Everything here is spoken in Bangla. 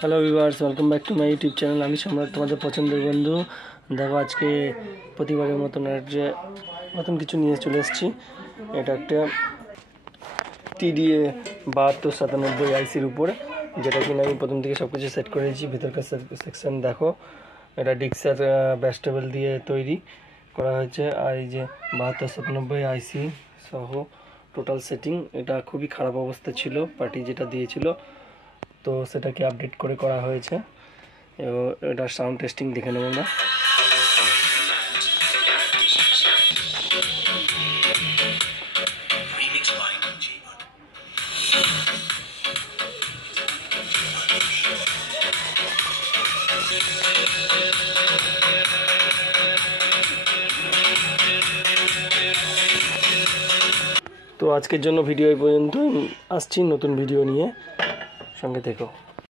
Hello viewers, welcome back to my YouTube channel. আমি সম্রাট, তোমাদের পছন্দের বন্ধু। দেখো, আজকে প্রতিবারের মতন নতুন কিছু নিয়ে চলে এসেছি। এটা একটা TDA 7297 আইসির উপরে, যেটা কিনা আমি প্রথম থেকে সব কিছু সেট করে নিয়েছি। ভিতরকার সেকশন দেখো, এটা ডিক্সার ব্যাস্টেবল দিয়ে তৈরি করা হয়েছে। আর এই যে 7297 আইসি সহ টোটাল সেটিং, এটা খুবই খারাপ অবস্থা ছিল, পার্টি যেটা দিয়েছিল, তো সেটাকে আপডেট করে করা হয়েছে। এবং এটা সাউন্ড টেস্টিং দেখে নেব আমরা। তো আজকের জন্য ভিডিও এই পর্যন্ত। আসছি নতুন ভিডিও নিয়ে, সঙ্গে থেকো।